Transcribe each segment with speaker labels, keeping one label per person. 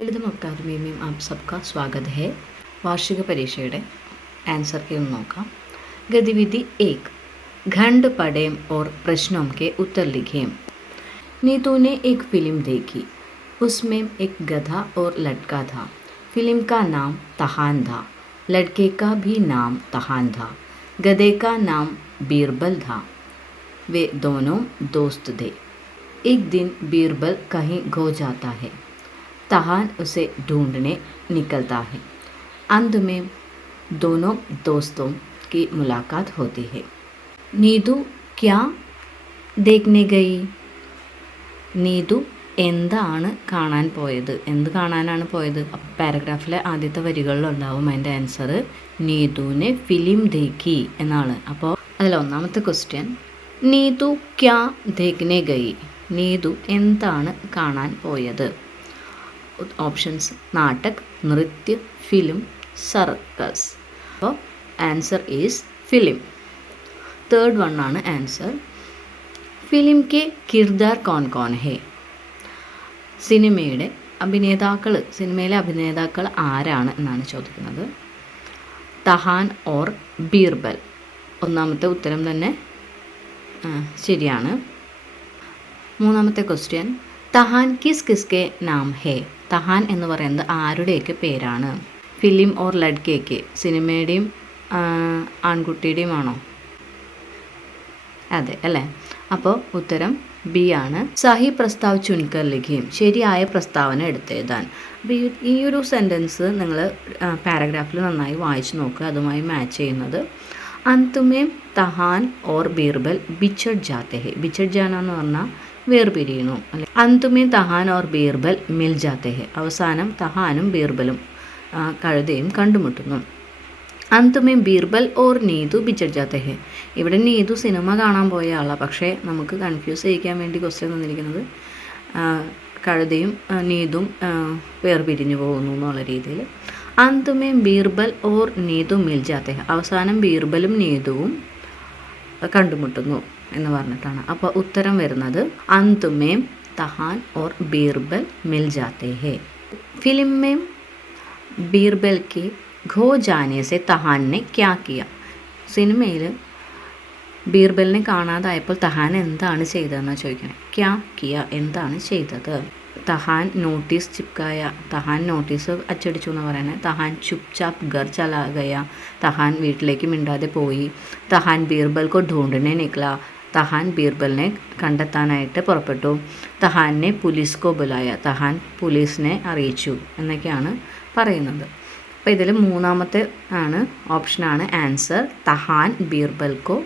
Speaker 1: ലളിതം അക്കാദമി में आप सबका स्वागत है വാർഷിക പരീക്ഷയുടെ ആൻസർ की ഒന്ന് നോക്കാം गतिविधि एक खंड पढ़ें और प्रश्नों के उत्तर लिखें नीतू ने एक फिल्म देखी उसमें एक गधा और लड़का था फिल्म का नाम तहान था लड़के का भी नाम तहान था गधे का नाम बीरबल था वे दोनों दोस्त थे एक दिन बीरबल कहीं खो जाता है तहान उसे ढूंढने निकलता है अंत में दोनों दोस्तों की मुलाकात होती है नीतू क्या देखने गई നീതു എന്താണ് കാണാൻ പോയത് എന്ത് കാണാനാണ് പോയത് അപ്പോൾ പാരഗ്രാഫിലെ ആദ്യത്തെ വരികളിലുണ്ടാവും അതിൻ്റെ ആൻസർ നീതുവിനെ ഫിലിം ദേഖി എന്നാണ് അപ്പോൾ അതിൽ ഒന്നാമത്തെ ക്വസ്റ്റ്യൻ നീതു ക്യാ ദേഖ്നെ ഗയി നീതു എന്താണ് കാണാൻ പോയത് ഓപ്ഷൻസ് നാടക് നൃത്യ ഫിലിം സർക്കസ് അപ്പോൾ answer is film third one ആണ് ആൻസർ ഫിലിം കെ കിർദാർ കോൺ കോൺ ഹേ. സിനിമയുടെ അഭിനേതാക്കൾ സിനിമയിലെ അഭിനേതാക്കൾ ആരാണ് എന്നാണ് ചോദിക്കുന്നത്. തഹാൻ ഓർ ബീർബൽ? ഒന്നാമത്തെ ഉത്തരം തന്നെ ശരിയാണ്. മൂന്നാമത്തെ ക്വസ്റ്റ്യൻ തഹാൻ കിസ് കിസ്കെ നാം ഹേ. തഹാൻ എന്ന് പറയുന്നത് ആരുടെയൊക്കെ പേരാണ്? ഫിലിം ഓർ ലഡ്കേക്ക് സിനിമയുടെയും ആ, ആൺകുട്ടിയുടെയും ആണോ അതെ അല്ലേ? അപ്പോൾ ഉത്തരം ബി ആണ്. സഹി പ്രസ്താവ് ചുൻകർ ലിഖിയും ശരിയായ പ്രസ്താവന എടുത്തെഴുതാൻ അപ്പോൾ ഈ ഒരു സെന്റൻസ് നിങ്ങൾ പാരഗ്രാഫിൽ നന്നായി വായിച്ചു നോക്കുക അതുമായി മാച്ച് ചെയ്യുന്നത്. അന്തുമേം തഹാൻ ഓർ ബീർബൽ ബിച്ചഡ് ജാത്തെ ബിച്ചഡ് ജാന എന്ന് പറഞ്ഞാൽ വേർപിരിയണു അല്ലെ? അന്തുമി തഹാൻ ഓർ ബീർബൽ മിൽ ജാത്തെ ഹെ അവസാനം തഹാനും ബീർബലും കഴുതയും കണ്ടുമുട്ടുന്നു. അന്തുമേ ബീർബൽ ഓർ നീതു ബിച്ചഡ് ജാത്തെ ഹെ ഇവിടെ നീതു സിനിമ കാണാൻ പോയ ആളാണ് പക്ഷേ നമുക്ക് കൺഫ്യൂസ് ചെയ്യിക്കാൻ വേണ്ടി ക്വസ്റ്റ്യൻ തന്നിരിക്കുന്നത് കഴുതയും നീതും വേർപിരിഞ്ഞു പോകുന്നു എന്നുള്ള രീതിയിൽ. അന്തുമേ ബീർബൽ ഓർ നീതു മിൽ ജാത്തെ അവസാനം ബീർബലും നീതുവും കണ്ടുമുട്ടുന്നു. എന്ന് പറഞ്ഞിട്ടാണ്. അപ്പോൾ ഉത്തരം വരുന്നത് അന്തുമേം തഹാൻ ഓർ ബീർബൽ മിൽ ജാത്തേ ഹേ ഫിലിം മേം ബീർബൽ കെ ഖോ ജാനെ സെ തഹാനെ സിനിമയിൽ ബീർബലിനെ കാണാതായപ്പോൾ തഹാൻ എന്താണ് ചെയ്തതെന്ന് ചോദിക്കണേ? ക്യാ കിയ എന്താണ് ചെയ്തത്? തഹാൻ നോട്ടീസ് ചിപ്കായ. തഹാൻ നോട്ടീസ് അച്ചടിച്ചു എന്ന് പറയണേ. തഹാൻ ചുപ്ചാപ്പ് ഗർ ചലാകയ തഹാൻ വീട്ടിലേക്ക് മിണ്ടാതെ പോയി. തഹാൻ ബീർബൽ കൊ ഢൂണ്ടിനെ നിക്ല. തഹാൻ ബീർബലിനെ കണ്ടെത്താനായിട്ട് പുറപ്പെട്ടു. തഹാനെ പോലീസ് കോ ബുലായ. തഹാൻ പോലീസിനെ അറിയിച്ചു എന്നൊക്കെയാണ് പറയുന്നത്. അപ്പോൾ ഇതിൽ മൂന്നാമത്തെ ആണ് ഓപ്ഷനാണ് ആൻസർ തഹാൻ ബീർബൽക്കോ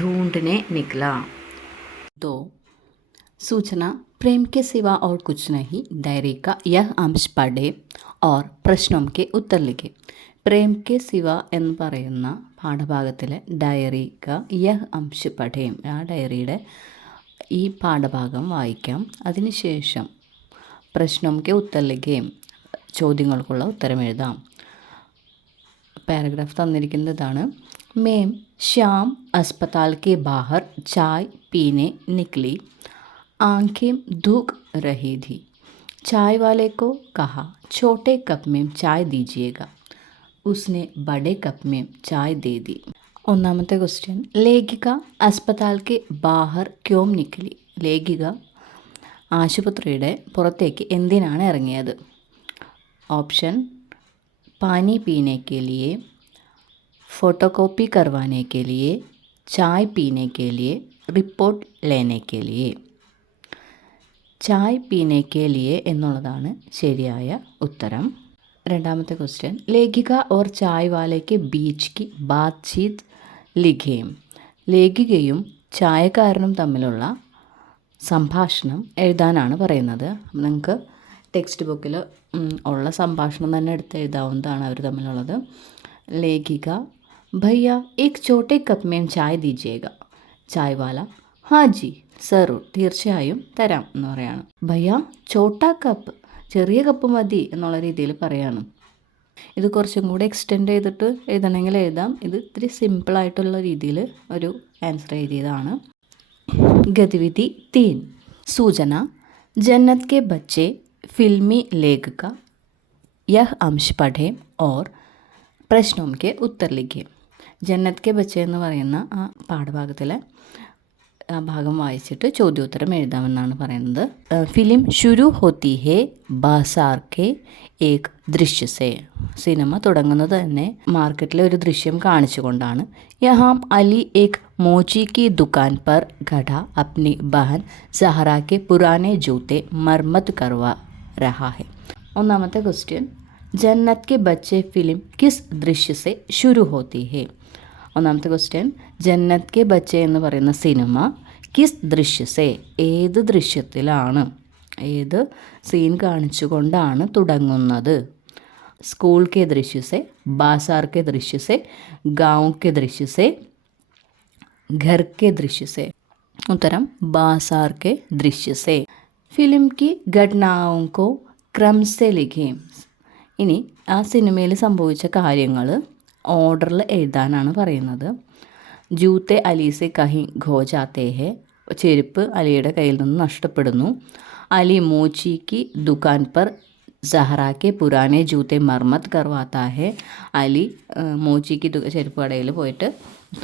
Speaker 1: ഢൂണ്ടിനെ നിക്ല. ദോ सूचना प्रेम के सिवा और कुछ नहीं डायरी का यह अंश पढ़े और प्रश्नों के उत्तर लिखे പ്രേം കെ സിവ എന്ന് പറയുന്ന പാഠഭാഗത്തിലെ ഡയറി ക യഹ് അംശ് പഠേം ആ ഡയറിയുടെ ഈ പാഠഭാഗം വായിക്കാം അതിനുശേഷം പ്രശ്നം കെ ഉത്തർ ലിഖേം ചോദ്യങ്ങൾക്കുള്ള ഉത്തരം എഴുതാം പാരഗ്രാഫ് തന്നിരിക്കുന്നതാണ് മേം ശ്യാം अस्पताल के बाहर चाय पीने निकली आंखें दुख रही थी चाय वाले को कहा छोटे कप में चाय दीजिएगा उसने बड़े कप में चाय दे दी ഒന്നാമത്തെ ക്വസ്റ്റ്യൻ ലേഖിക അസ്പതാൽ കെ ബാഹർ ക്യോം നിക്കലി ലേഖിക ആശുപത്രിയുടെ പുറത്തേക്ക് എന്തിനാണ് ഇറങ്ങിയത് ഓപ്ഷൻ पानी पीने के लिए फोटोकॉपी करवाने के लिए चाय पीने के लिए റിപ്പോർട്ട് लेने के लिए ചായ് പീനെ കെ ലിയെ എന്നുള്ളതാണ് ശരിയായ ഉത്തരം. രണ്ടാമത്തെ ക്വസ്റ്റ്യൻ ലേഖിക ഓർ ചായ് വാലയ്ക്ക് ബീച്ച് കി ബാത്ചീത് ലിഖേം. ലേഖികയും ചായക്കാരനും തമ്മിലുള്ള സംഭാഷണം എഴുതാനാണ് പറയുന്നത്. നിങ്ങൾക്ക് ടെക്സ്റ്റ് ബുക്കിൽ ഉള്ള സംഭാഷണം തന്നെ എടുത്ത് എഴുതാവുന്നതാണ് അവർ തമ്മിലുള്ളത്. ലേഖിക ഭയ്യ ഏക് ചോട്ടെ കപ്പ് മേം ചായ ദീജിയേക ചായ് വാല ഹാ ജി സറു തീർച്ചയായും തരാം എന്ന് പറയാണ് ഭയ്യ ചോട്ടാ കപ്പ് ചെറിയ കപ്പ് മതി എന്നുള്ള രീതിയിൽ പറയാണ് ഇത് കുറച്ചും കൂടെ എക്സ്റ്റെൻഡ് ചെയ്തിട്ട് എഴുതണമെങ്കിൽ എഴുതാം ഇത് ഇത്തിരി സിമ്പിളായിട്ടുള്ള രീതിയിൽ ഒരു ആൻസർ എഴുതിയതാണ് गतिविधि तीन सूचना जन्नत के बच्चे फिल्मी लेख का यह अंश പഠേം और പ്രശ്നോം കെ ഉത്തർ ലിഖേം ജന്നത്ത് കെ ബച്ചെ എന്ന് പറയുന്ന ആ പാഠഭാഗത്തിലെ ആ ഭാഗം വായിച്ചിട്ട് ചോദ്യോത്തരം എഴുതാമെന്നാണ് പറയുന്നത്. ഫിലിം ഷുരു ഹോത്തി ഹേ ബാസാർ കെ ഏക് ദൃശ്യസേ സിനിമ തുടങ്ങുന്നത് തന്നെ മാർക്കറ്റിലെ ഒരു ദൃശ്യം കാണിച്ചുകൊണ്ടാണ്. യഹാം അലി ഏക് മോചി കി ദുക്കാൻ പർ ഘട അപ്നി ബഹൻ സഹറ കെ പുരാനെ ജൂത്തെ മർമ്മത്ത് കർവ രഹാ രഹാഹെ ഒന്നാമത്തെ ക്വസ്റ്റ്യൻ ജന്നത്ത് കെ ബച്ചെ ഫിലിം കിസ് ദൃശ്യസെ ഷുരു ഹോത്തി ഹേ? ഒന്നാമത്തെ ക്വസ്റ്റ്യൻ ജന്നത് കെ ബച്ച എന്ന് പറയുന്ന സിനിമ കിസ് ദൃശ്യസേ ഏത് ദൃശ്യത്തിലാണ്? ഏത് സീൻ കാണിച്ചുകൊണ്ടാണ് തുടങ്ങുന്നത്? സ്കൂൾ കെ ദൃശ്യസേ ബാസാർ കെ ദൃശ്യസേ ഗാവ് കെ ദൃശ്യസെ ഘർ കെ ദൃശ്യസേ. ഉത്തരം ബാസാർ കെ ദൃശ്യസേ. ഫിലിം കി ഘടനാവും കോ ക്രംസെ ലിഖേം. ഇനി ആ സിനിമയിൽ സംഭവിച്ച കാര്യങ്ങൾ ഓർഡറിൽ എഴുതാനാണ് പറയുന്നത്. ജൂത്തെ അലീസെ കഹി ഖോ ജാത്തേ ഹെ. ചെരുപ്പ് അലിയുടെ കയ്യിൽ നിന്ന് നഷ്ടപ്പെടുന്നു. അലി മോച്ചിക്ക് ദുക്കാൻ പർ സഹറാക്കെ പുരാനെ ജൂത്തെ മർമ്മത് കർവാത്താഹെ അലി മോച്ചിക്ക് ചെരുപ്പ് കടയിൽ പോയിട്ട്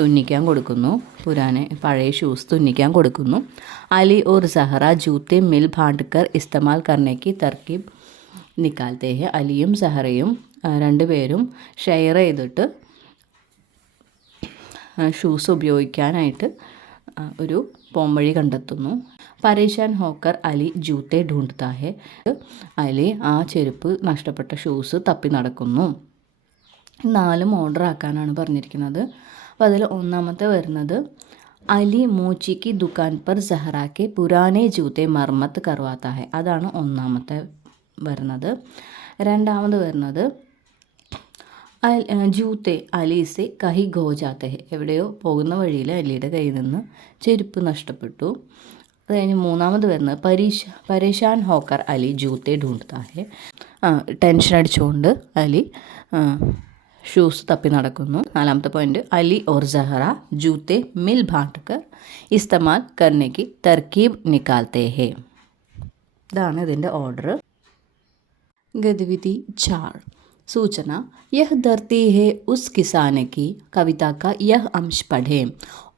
Speaker 1: തുന്നിക്കാൻ കൊടുക്കുന്നു. പുരാനെ പഴയ ഷൂസ് തുന്നിക്കാൻ കൊടുക്കുന്നു. അലി ഓർ സഹറ ജൂത്തെ മിൽ ഭാണ്ഡ്കർ ഇസ്തമാൽ കർണേക്ക് തർക്കീബ് നിക്കാൽത്തേ ഹെ അലിയും സഹറയും രണ്ടുപേരും ഷെയർ ചെയ്തിട്ട് ഷൂസ് ഉപയോഗിക്കാനായിട്ട് ഒരു പോംവഴി കണ്ടെത്തുന്നു. പരേശാൻ ഹോക്കർ അലി ജൂത്തെ ഢൂണ്ട്താ ഹെ. അലി ആ ചെരുപ്പ് നഷ്ടപ്പെട്ട ഷൂസ് തപ്പി നടക്കുന്നു. നാലും ഓർഡർ ആക്കാനാണ് പറഞ്ഞിരിക്കുന്നത്. അപ്പോൾ അതിൽ ഒന്നാമത്തെ വരുന്നത് അലി മോച്ചിക്ക് ദുക്കാൻ പർ സഹറാക്കെ പുരാനെ ജൂത്തെ മർമ്മത്ത് കർവാത്ത ഹെ. അതാണ് ഒന്നാമത്തെ വരുന്നത്. രണ്ടാമത് വരുന്നത് ജൂത്തെ അലീസെ കഹി ഗോജാത്തെ. എവിടെയോ പോകുന്ന വഴിയിൽ അലിയുടെ കയ്യിൽ നിന്ന് ചെരുപ്പ് നഷ്ടപ്പെട്ടു. അത് കഴിഞ്ഞ് മൂന്നാമത് വരുന്നത് പരീഷ പരേഷാൻ ഹോക്കർ അലി ജൂത്തെ ഡൂണ്ടാഹെ ടെൻഷൻ അടിച്ചുകൊണ്ട് അലി ഷൂസ് തപ്പി നടക്കുന്നു. നാലാമത്തെ പോയിന്റ് അലി ഓർ സഹറ ജൂത്തെ മിൽ ഭാട്ടക്കർ ഇസ്തമാൽ കർണയ്ക്ക് തർക്കീബ് നിക്കാൽത്തേ ഹേ ഇതാണ് ഇതിന്റെ ഓർഡർ. गतिविधि चार सूचना यह धरती है उस किसान की कविता का यह अंश पढ़ें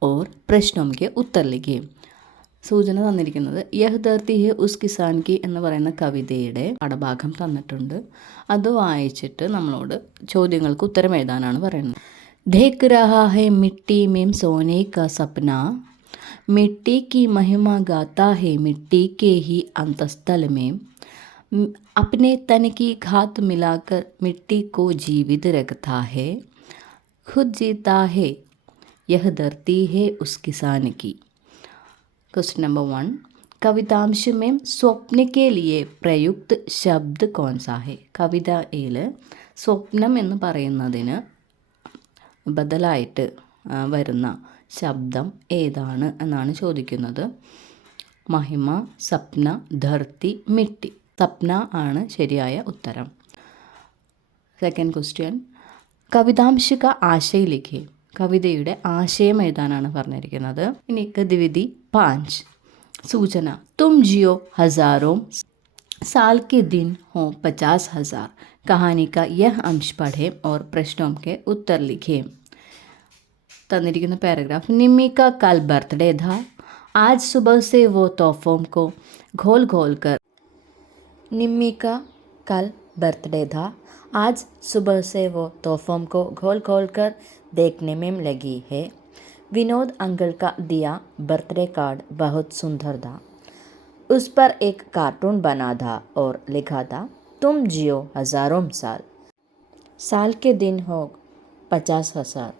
Speaker 1: और प्रश्नों के उत्तर लिखें സൂചന തന്നിരിക്കുന്നത് യഹ് ധർത്തി ഹെ ഉസ് കിസാൻ കി എന്ന് പറയുന്ന കവിതയുടെ പാഠഭാഗം തന്നിട്ടുണ്ട് അത് വായിച്ചിട്ട് നമ്മളോട് ചോദ്യങ്ങൾക്ക് ഉത്തരം എഴുതാനാണ് പറയുന്നത് ദേഖ് രഹാ ഹെ മിട്ടി മേം സോനെ കാ സപ്ന मिट्टी की महिमा गाता है मिट्टी के ही अंतस्थल में म- अपने तन की घात मिलाकर मिट्टी को जीवित रखता है खुद जीता है यह धरती है उस किसान की क्वेश्चन नंबर वन കവിതാംശ में സ്വപ്ന के लिए പ്രയുക്ത് ശബ്ദ് कौन सा है കവിതയിൽ സ്വപ്നം എന്ന് പറയുന്നതിന് ബദലായിട്ട് ആ, വരുന്ന ശബ്ദം ഏതാണ് എന്നാണ് ചോദിക്കുന്നത് മഹിമ സപ്ന ധർത്തി മിട്ടി സപ്ന ആണ് ശരിയായ ഉത്തരം സെക്കൻഡ് ക്വസ്റ്റ്യൻ കവിതാംശിക ആശയിലേക്ക് കവിതയുടെ ആശയം എഴുതാനാണ് പറഞ്ഞിരിക്കുന്നത് ഇനി ഗതിവിധി പാഞ്ച് സൂചന തും ജിയോ ഹസാറോ साल के दिन हो पचास हजार कहानी का यह अंश पढ़ें और प्रश्नों के उत्तर लिखें തന്നിരിക്കുന്ന പാരഗ്രാഫ് निम्मी का कल बर्थडे था आज सुबह से वो तोहफों को घोल घोल कर निम्मी का कल बर्थडे था। आज सुबह से वो तोहफों को घोल घोल कर देखने में लगी है। विनोद अंकल का दिया बर्थडे कार्ड बहुत सुंदर था। उस पर एक कार्टून बना था और लिखा था, तुम जियो हज़ारों साल। साल के दिन हो पचास हज़ार।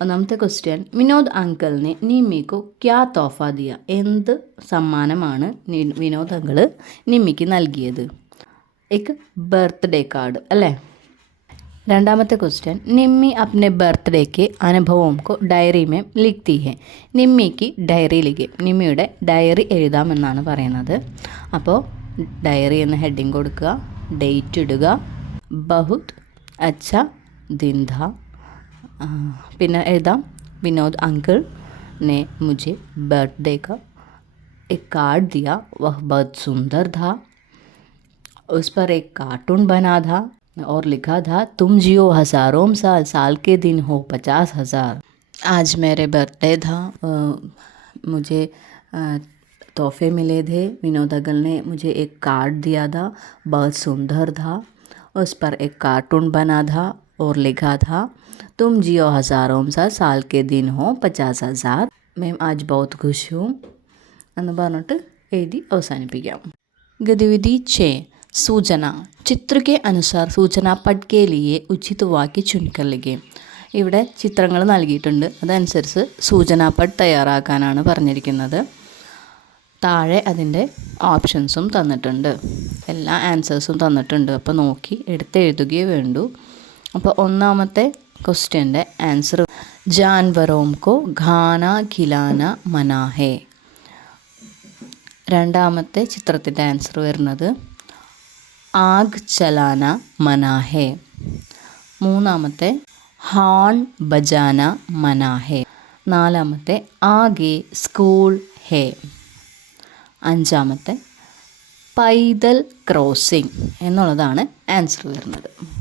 Speaker 1: ഒന്നാമത്തെ ക്വസ്റ്റ്യൻ വിനോദ് അങ്കിളിനെ നിമ്മിക്കു ക്യാ തോഫ ദിയ എന്ത് സമ്മാനമാണ് നി- വിനോദ് അങ്കിള് നിമ്മിക്ക് നൽകിയത് എക് ബർത്ത്ഡേ കാർഡ് അല്ലേ രണ്ടാമത്തെ ക്വസ്റ്റ്യൻ നിമ്മി अपने बर्थडे के അനുഭവം को ഡയറി में लिखती है നിമ്മിക്ക് ഡയറി ലിഖെ നിമ്മിയുടെ ഡയറി എഴുതാമെന്നാണ് പറയുന്നത് അപ്പോൾ ഡയറി എന്ന ഹെഡിങ് കൊടുക്കുക ഡേറ്റ് ഇടുക ബഹുത് അച്ഛ ദിൻ ഥ ആ, പിന്നെ എഴുതാം വിനോദ് അങ്കിൾ ने मुझे बर्थडे का एक कार्ड दिया वह बहुत सुंदर था उस पर एक कार्टून बना था और लिखा था तुम जियो हज़ारों साल साल के दिन हो पचास हज़ार आज मेरे बर्थडे था अ, मुझे अ, तोहफे मिले थे विनोद अगल ने मुझे एक कार्ड दिया था बहुत सुंदर था उस पर एक कार्टून बना था और लिखा था तुम जियो हज़ारों सा साल के दिन हो पचास हज़ार मैं आज बहुत खुश हूँ എന്ന് പറഞ്ഞിട്ട് എഴുതി അവസാനിപ്പിക്കാം गतिविधि छः सूचना चित्र के अनुसार सूचना पट के लिए उचित वाक्य चुनकर लिखें ഇവിടെ ചിത്രങ്ങൾ നൽകിയിട്ടുണ്ട് അതനുസരിച്ച് സൂചനാ പട്ട് തയ്യാറാക്കാനാണ് പറഞ്ഞിരിക്കുന്നത് താഴെ അതിൻ്റെ ഓപ്ഷൻസും തന്നിട്ടുണ്ട് എല്ലാ ആൻസേഴ്സും തന്നിട്ടുണ്ട് അപ്പോൾ നോക്കി എടുത്തെഴുതുകയേ വേണ്ടൂ അപ്പോൾ ഒന്നാമത്തെ ക്വസ്റ്റ്യന്റെ ആൻസർ ജാൻവറോം കോ ഖാന ഖിലാന മനാഹേ. രണ്ടാമത്തെ ചിത്രത്തിന്റെ ആൻസർ വരുന്നത് ആഗ് ചലാന മനാഹേ. മൂന്നാമത്തെ ഹാൺ ബജാന മനാഹേ. നാലാമത്തെ ആകെ സ്കൂൾ ഹേ. അഞ്ചാമത്തെ പൈതൽ ക്രോസിംഗ് എന്നുള്ളതാണ് ആൻസർ വരുന്നത്.